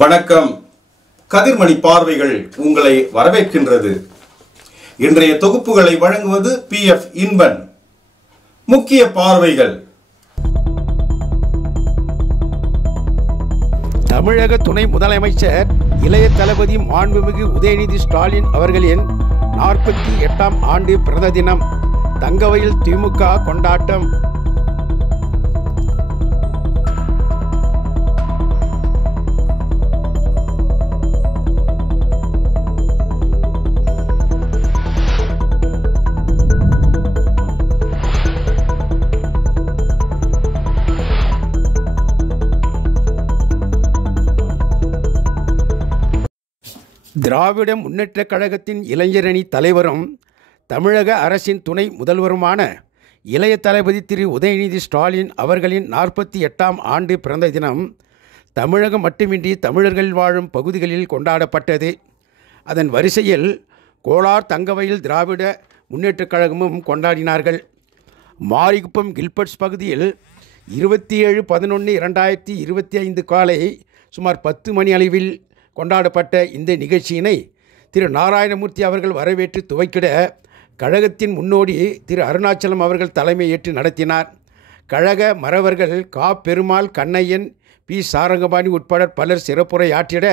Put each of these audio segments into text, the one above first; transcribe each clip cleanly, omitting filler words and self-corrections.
வணக்கம். கதிர்மணி பார்வைகள் உங்களை வரவேற்கின்றது. இன்றைய தொகுப்புகளை வழங்குவது PF இன்பன். முக்கிய பார்வைகள். தமிழக துணை முதலமைச்சர் இளைய தளபதி மாண்புமிகு உதயநிதி ஸ்டாலின் அவர்களின் 48ஆம் ஆண்டு பிறந்த தினம் தங்கவையில் திமுக கொண்டாட்டம். திராவிட முன்னேற்றக் கழகத்தின் இளைஞரணி தலைவரும் தமிழக அரசின் துணை முதல்வருமான இளைய தளபதி திரு உதயநிதி ஸ்டாலின் அவர்களின் 48ஆம் ஆண்டு பிறந்த தினம் தமிழகம் மட்டுமின்றி தமிழர்கள் வாழும் பகுதிகளில் கொண்டாடப்பட்டது. அதன் வரிசையில் கோலார் தங்கவையில் திராவிட முன்னேற்றக் கழகமும் கொண்டாடினார்கள். மாரிகுப்பம் கில்பர்ட்ஸ் பகுதியில் 27/11/2025 காலை சுமார் 10 மணி அளவில் கொண்டாடப்பட்ட இந்த நிகழ்ச்சியினை திரு நாராயணமூர்த்தி அவர்கள் வரவேற்று துவக்கிட கழகத்தின் முன்னோடி திரு அருணாச்சலம் அவர்கள் தலைமையேற்று நடத்தினார். கழக மறவர்கள் கா. பெருமாள், கண்ணையன், பி. சாரங்கபாணி உட்பட பலர் சிறப்புரையாற்றிட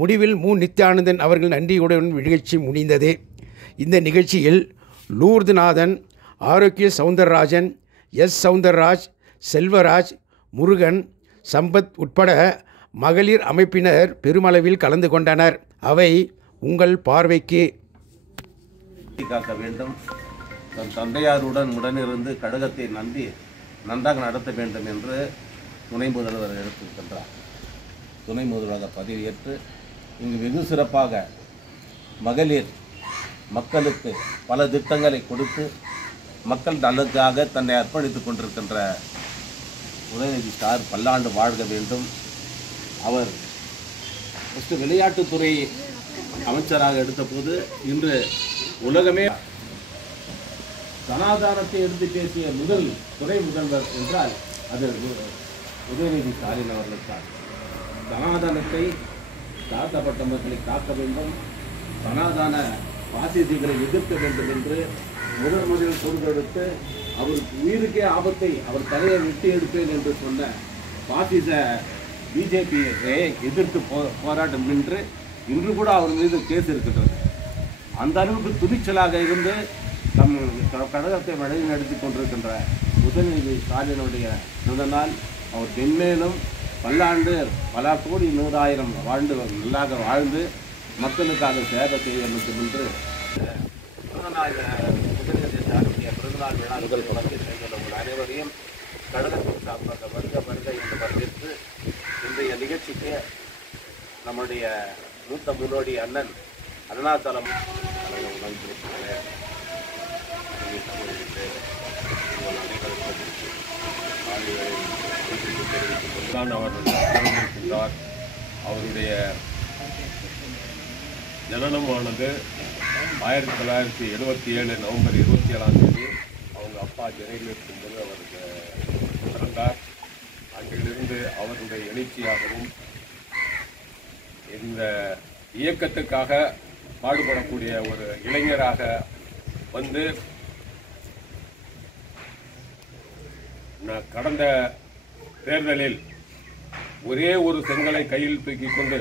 முடிவில் மு. நித்யானந்தன் அவர்கள் நன்றியுடன் நிகழ்ச்சி முடிந்தது. இந்த நிகழ்ச்சியில் லூர்துநாதன், ஆரோக்கிய சவுந்தரராஜன், எஸ். சவுந்தரராஜ், செல்வராஜ், முருகன், சம்பத் உட்பட மகளிர் அமைப்பினர் பெருமளவில் கலந்து கொண்டனர். அவை உங்கள் பார்வைக்கு. காக்க வேண்டும். தன் தந்தையாருடன் உடனிருந்து கழகத்தை நன்றாக நடத்த வேண்டும் என்று துணை முதல்வர் எடுத்திருக்கின்றார். துணை முதல்வராக பதவியேற்று இங்கு வெகு சிறப்பாக மகளிர் மக்களுக்கு பல திட்டங்களை கொடுத்து மக்கள் நலனுக்காக தன்னை அர்ப்பணித்துக் கொண்டிருக்கின்ற உதயநிதி ஸ்டார் பல்லாண்டு வாழ்க வேண்டும். அவர் ஃபஸ்ட்டு விளையாட்டுத்துறை அமைச்சராக எடுத்தபோது இன்று உலகமே சனாதானத்தை எடுத்து பேசிய முதல் துணை முதல்வர் என்றால் அது உதயநிதி ஸ்டாலின் அவர்கள் தான். சனாதானத்தை தாழ்த்தப்பட்ட மக்களை காக்க வேண்டும், சனாதான பாசிசங்களை எதிர்க்க வேண்டும் என்று முதலில் பொறுப்பெடுத்து அவர் உயிருக்கே ஆபத்தை அவர் தலையை விட்டு எடுப்பேன் என்று சொன்ன பாசிச பிஜேபியை எதிர்த்து போராட்டம் நின்று இன்று கூட அவர் மீது கேஸ் இருக்கின்றது. அந்த அளவுக்கு துணிச்சலாக இருந்து நம் கழகத்தை வழி நடத்தி கொண்டிருக்கின்ற உதயநிதி ஸ்டாலினுடைய முதனால் அவர் மென்மேலும் பல்லாண்டு பல கோடி 100,000 வாழ்ந்து நல்லாக வாழ்ந்து மக்களுக்காக சேவை செய்ய வேண்டும் என்று உதயநிதி ஸ்டாலினுடைய பிறந்தநாள் விழா முதல் தொடங்கி செய்துள்ள உங்கள் அனைவரையும் கழகத்தின் சார்பாக வருக என்று வரவேற்று இன்றைய நிகழ்ச்சிக்கு நம்முடைய மூத்த முன்னோடி அண்ணன் அருணாச்சலம் அவருடைய ஜனனமானது 1977 நவம்பர் 27ஆம் தேதி அவங்க அப்பா ஜெயிலில் இருக்கும்போது அவருக்கு பிறந்தார். அன்றிலிருந்து அவருடைய எழுச்சியாகவும் இந்த இயக்கத்துக்காக பாடுபடக்கூடிய ஒரு இளைஞராக வந்து கடந்த தேர்தலில் ஒரே ஒரு செங்கலை கையில் தூக்கி கொண்டு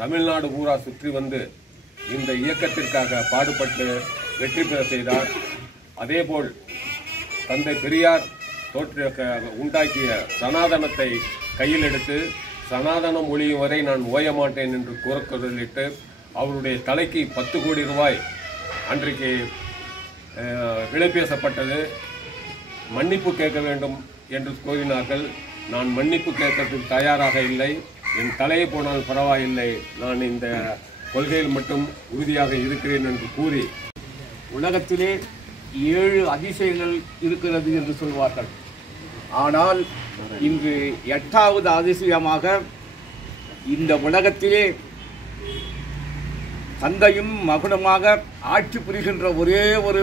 தமிழ்நாடு பூரா சுற்றி வந்து இந்த இயக்கத்திற்காக பாடுபட்டு வெற்றி பெற செய்தார். அதேபோல் தந்தை பெரியார் உண்டாக்கிய சனாதனத்தை கையில் எடுத்து சனாதனம் ஒழியும் வரை நான் ஓய மாட்டேன் என்று கூறக்குரலிட்டு அவருடைய தலைக்கு 10 கோடி ரூபாய் அன்றைக்கு விலை பேசப்பட்டது. மன்னிப்பு கேட்க வேண்டும் என்று கோரினார்கள். நான் மன்னிப்பு கேட்கறதுக்கு தயாராக இல்லை, என் தலையை போனால் பரவாயில்லை, நான் இந்த கொள்கையில் மட்டும் உறுதியாக இருக்கிறேன் என்று கூறி உலகத்திலே 7 அதிசயங்கள் இருக்கிறது என்று சொல்வார்கள். ஆனால் இன்று 8வது அதிசயமாக இந்த உலகத்திலே தந்தையும் மகனுமாக ஆட்சி புரிகின்ற ஒரே ஒரு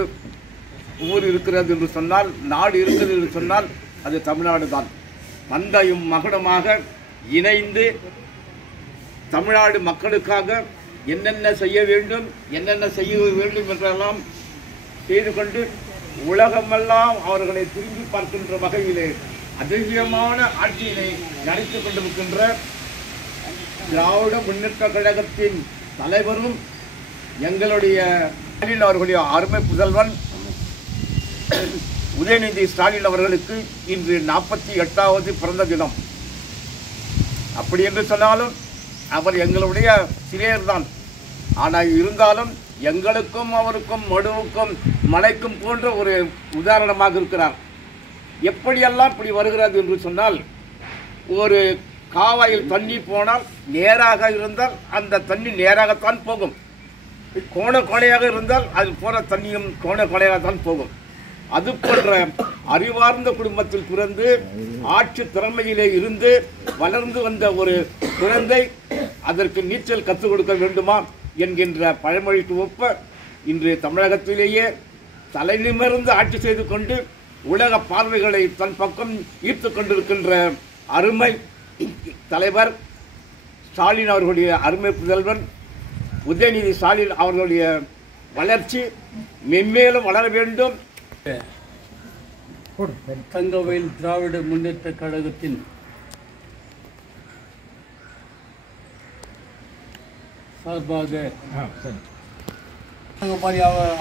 ஊர் இருக்கிறது என்று சொன்னால், நாடு இருக்கிறது என்று சொன்னால் அது தமிழ்நாடு தான். தந்தையும் மகனுமாக இணைந்து தமிழ்நாடு மக்களுக்காக என்னென்ன செய்ய வேண்டும் என்றெல்லாம் செய்து கொண்டு உலகமெல்லாம் அவர்களை திரும்பி பார்க்கின்ற வகையிலே அதிசயமான ஆட்சியினை நடத்திக் கொண்டிருக்கின்ற திராவிட முன்னேற்ற கழகத்தின் தலைவரும் எங்களுடைய அவர்களுடைய அருமை புதல்வன் உதயநிதி ஸ்டாலின் அவர்களுக்கு இன்று 48வது பிறந்த தினம். அப்படி என்று சொன்னாலும் அவர் எங்களுடைய சிறியர்தான். ஆனால் இருந்தாலும் எங்களுக்கும் அவருக்கும் மடுவுக்கும் மலைக்கும் போன்ற ஒரு உதாரணமாக இருக்கிறார். எப்படியெல்லாம் இப்படி வருகிறது என்று சொன்னால், ஒரு காவாயில் தண்ணி போனால் நேராக இருந்தால் அந்த தண்ணி நேராகத்தான் போகும். கோண கோணையாக இருந்தால் அதில் போகிற தண்ணியும் கோண கோணையாகத்தான் போகும். அது போன்ற அறிவார்ந்த குடும்பத்தில் பிறந்து ஆட்சி திறமையிலே இருந்து வளர்ந்து வந்த ஒரு குழந்தை அதற்கு நீச்சல் கற்றுக் கொடுக்க வேண்டுமா என்கின்ற பழமொழிக்கு ஒப்ப இன்று தமிழகத்திலேயே தலை நிமிர்ந்து ஆட்சி செய்து கொண்டு உலக பார்வைகளை தன் பக்கம் ஈர்த்து கொண்டிருக்கின்ற அருமை தலைவர் ஸ்டாலின் அவர்களுடைய அருமை புதல்வன் உதயநிதி ஸ்டாலின் அவர்களுடைய வளர்ச்சி மென்மேலும் வளர வேண்டும். தங்கவேல் திராவிட முன்னேற்ற கழகத்தின் சார்பாக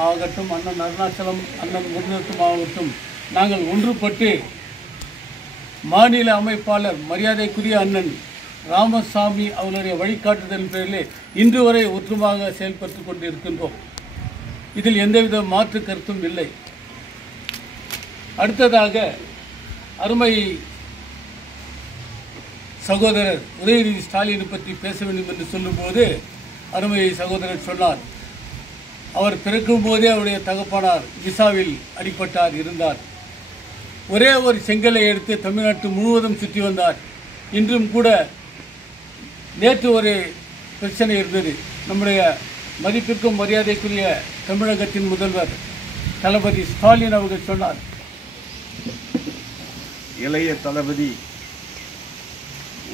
ஆகட்டும், அண்ணன் அருணாச்சலம், அண்ணன் முருகத்தும் ஆகட்டும், நாங்கள் ஒன்றுபட்டு மாநில அமைப்பாளர் மரியாதைக்குரிய அண்ணன் ராமசாமி அவருடைய வழிகாட்டுதல் பேரிலே இன்று வரை ஒற்றுமாக செயல்பட்டு கொண்டிருக்கின்றோம். இதில் எந்தவித மாற்று கருத்தும் இல்லை. அடுத்ததாக அருமை சகோதரர் உதயநிதி ஸ்டாலினை பற்றி பேச வேண்டும் என்று சொல்லும்போது அருமை சகோதரர் சொன்னார், அவர் பிறக்கும் போதே அவருடைய தகப்பனார் விசாவில் அடிபட்டார் இருந்தார். ஒரே ஒரு செங்கலை எடுத்து தமிழ்நாட்டு முழுவதும் சுற்றி வந்தார். இன்றும் கூட நேற்று ஒரு பிரச்சனை இருந்தது. நம்முடைய மதிப்பிற்கும் மரியாதைக்குரிய தமிழகத்தின் முதல்வர் தளபதி ஸ்டாலின் அவர்கள் சொன்னார், இளைய தளபதி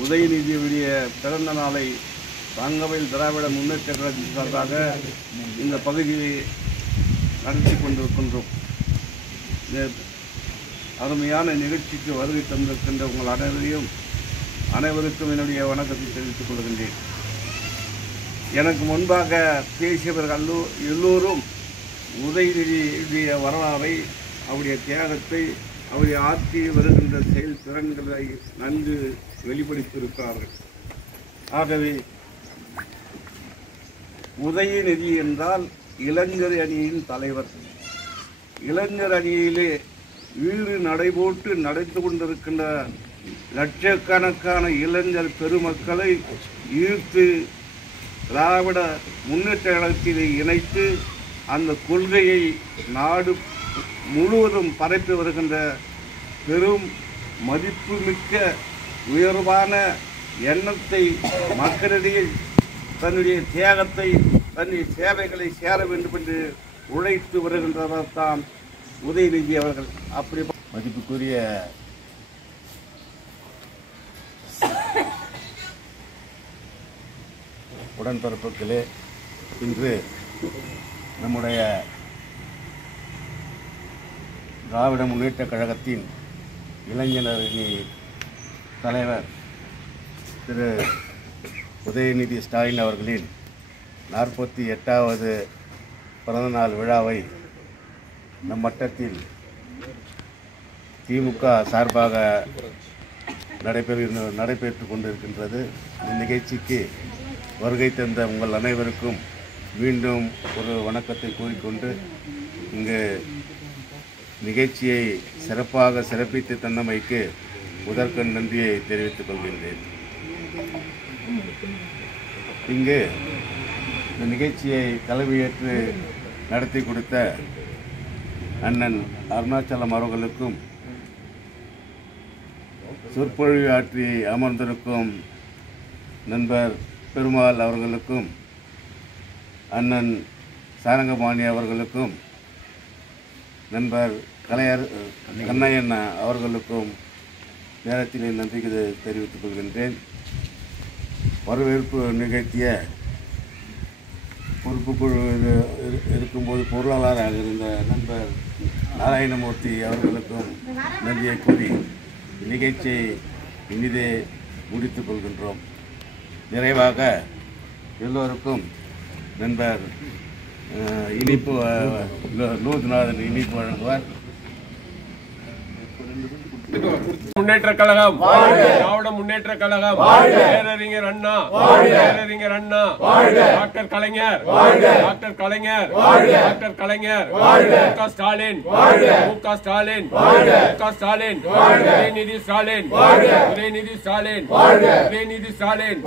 உதயநிதியுடைய பிறந்த நாளை தங்கவேல் திராவிட முன்னேற்ற கழகத்தின் சார்பாக இந்த பகுதியை நடத்தி கொண்டிருக்கின்றோம். அருமையான நிகழ்ச்சிக்கு வருகை தந்திருக்கின்ற உங்கள் அனைவருக்கும் என்னுடைய வணக்கத்தை தெரிவித்துக் கொள்கின்றேன். எனக்கு முன்பாக பேசியவர்கள் எல்லோரும் உதயநிதியுடைய வரலாறை, அவருடைய தியாகத்தை, அவருடைய ஆட்சி வருகின்ற செயல் திறன்களை நன்கு வெளிப்படுத்தியிருக்கிறார்கள். ஆகவே உதயநிதி என்றால் இளைஞர் அணியின் தலைவர். இளைஞர் அணியிலே வீறு நடைபோட்டு நடந்து கொண்டிருக்கின்ற லட்சக்கணக்கான இளைஞர் பெருமக்களை ஈர்த்து திராவிட முன்னேற்ற கழகத்திலே இணைத்து அந்த கொள்கையை நாடு முழுவதும் பரப்பி வருகின்ற பெரும் மதிப்புமிக்க உயர்வான எண்ணத்தை மக்களிடையே தன்னுடைய தியாகத்தை, தன்னுடைய சேவைகளை சேர வேண்டும் என்று உழைத்து வருகின்றவர் தான் உதயநிதி அவர்கள். அப்படி மதிப்புக்குரிய உடன்பிறப்புகளே, இன்று நம்முடைய திராவிட முன்னேற்ற கழகத்தின் இளைஞரணி தலைவர் திரு உதயநிதி ஸ்டாலின் அவர்களின் 48வது பிறந்தநாள் விழாவை நம் மட்டத்தில் திமுக சார்பாக நடைபெற்று கொண்டிருக்கின்றது. இந்த நிகழ்ச்சிக்கு வருகை தந்த உங்கள் அனைவருக்கும் மீண்டும் ஒரு வணக்கத்தை கூறிக்கொண்டு இங்கு நிகழ்ச்சியை சிறப்பாக சிறப்பித்து தந்தமைக்கு முதற்கண் நன்றியை தெரிவித்துக் கொள்கின்றேன். இங்கு இந்த நிகழ்ச்சியை தலைமையேற்று நடத்தி கொடுத்த அண்ணன் அருணாச்சலம் அவர்களுக்கும், சொற்பொழிவு ஆற்றி அமர்ந்திருக்கும் நண்பர் பெருமாள் அவர்களுக்கும், அண்ணன் சாரங்கபாணி அவர்களுக்கும், நண்பர் கண்ணையன் அவர்களுக்கும் நேரத்திலே நன்றி தெரிவித்துக் கொள்கின்றேன். வரவேற்பு நிகழ்த்திய பொறுப்புக்குழு இருக்கும்போது பொருளாளராக இருந்த நண்பர் நாராயணமூர்த்தி அவர்களுக்கும் நன்றியை கூறி நிகழ்ச்சியை இனிதே முடித்துக் கொள்கின்றோம். நிறைவாக எல்லோருக்கும் நண்பர் இனிப்பு லூத்நாதன் இனிப்பு வழங்குவார். முன்னேற்ற கழகம், திராவிட முன்னேற்ற கழகம், பேரறிஞர் அண்ணா, பேரறிஞர் அண்ணா, டாக்டர் கலைஞர், டாக்டர் கலைஞர், டாக்டர் கலைஞர், மு.க. ஸ்டாலின், மு.க. ஸ்டாலின், மு.க. ஸ்டாலின், உதயநிதி ஸ்டாலின், உதயநிதி ஸ்டாலின், உதயநிதி ஸ்டாலின்.